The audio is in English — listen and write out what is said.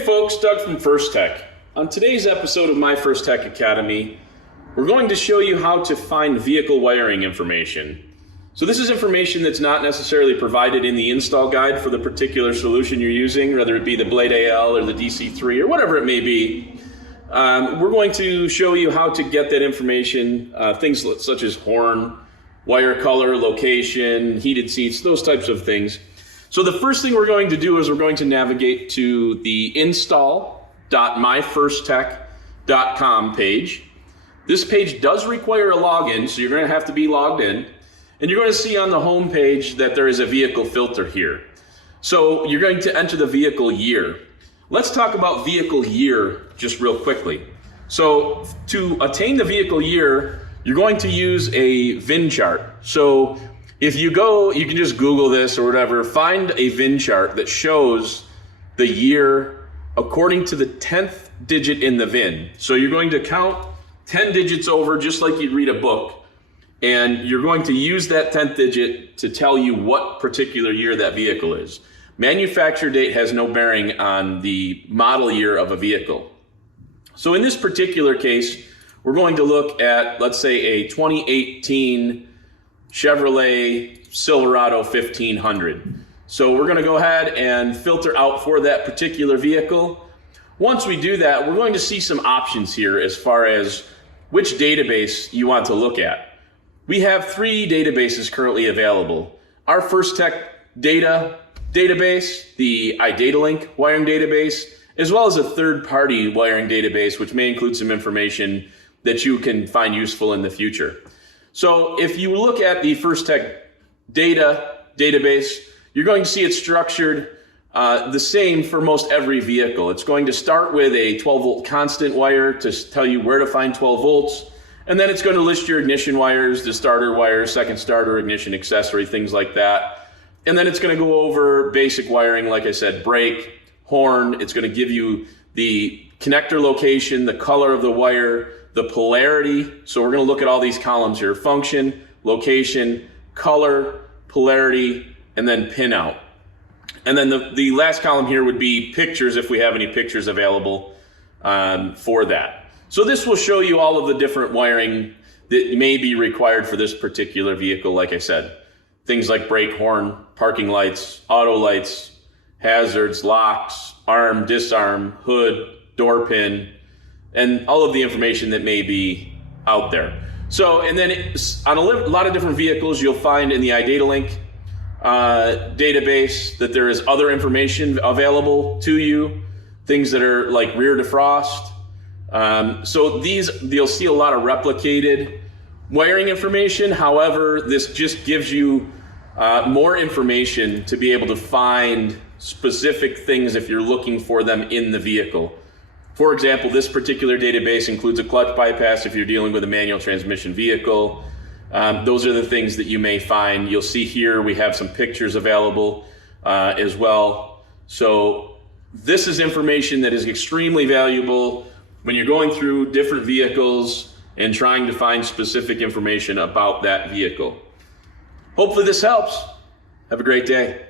folks, Doug from FirstTech. On today's episode of myFirstech Academy, we're going to show you how to find vehicle wiring information. So this is information that's not necessarily provided in the install guide for the particular solution you're using, whether it be the Blade AL or the DC3 or whatever it may be. We're going to show you how to get that information, things such as horn, wire color, location, heated seats, those types of things. So the first thing we're going to do is we're going to navigate to the install.myfirsttech.com page. This page does require a login, so you're going to have to be logged in. And you're going to see on the home page that there is a vehicle filter here. So you're going to enter the vehicle year. Let's talk about vehicle year just real quickly. So to attain the vehicle year, you're going to use a VIN chart. So if you go, you can just Google this or whatever, find a VIN chart that shows the year according to the 10th digit in the VIN. So you're going to count 10 digits over just like you'd read a book. And you're going to use that 10th digit to tell you what particular year that vehicle is. Manufacture date has no bearing on the model year of a vehicle. So in this particular case, we're going to look at, let's say, a 2018 Chevrolet Silverado 1500. So we're going to go ahead and filter out for that particular vehicle. Once we do that, we're going to see some options here as far as which database you want to look at. We have three databases currently available. Our FirstTech database, the iDataLink wiring database, as well as a third-party wiring database, which may include some information that you can find useful in the future. So if you look at the FirstTech database, you're going to see it's structured the same for most every vehicle. It's going to start with a 12-volt constant wire to tell you where to find 12 volts. And then it's going to list your ignition wires, the starter wires, second starter, ignition accessory, things like that. And then it's going to go over basic wiring, like I said, brake, horn. It's going to give you the connector location, the color of the wire, the polarity. So we're going to look at all these columns here: function, location, color, polarity, and then pinout. And then the last column here would be pictures, if we have any pictures available for that. So this will show you all of the different wiring that may be required for this particular vehicle, like I said. Things like brake, horn, parking lights, auto lights, hazards, locks, arm, disarm, hood, door pin, and all of the information that may be out there. So, and then on a lot of different vehicles, you'll find in the iDataLink database that there is other information available to you, things that are like rear defrost. So you'll see a lot of replicated wiring information. However, this just gives you more information to be able to find specific things if you're looking for them in the vehicle. For example, this particular database includes a clutch bypass if you're dealing with a manual transmission vehicle. Those are the things that you may find. You'll see here we have some pictures available as well. So this is information that is extremely valuable when you're going through different vehicles and trying to find specific information about that vehicle. Hopefully this helps. Have a great day.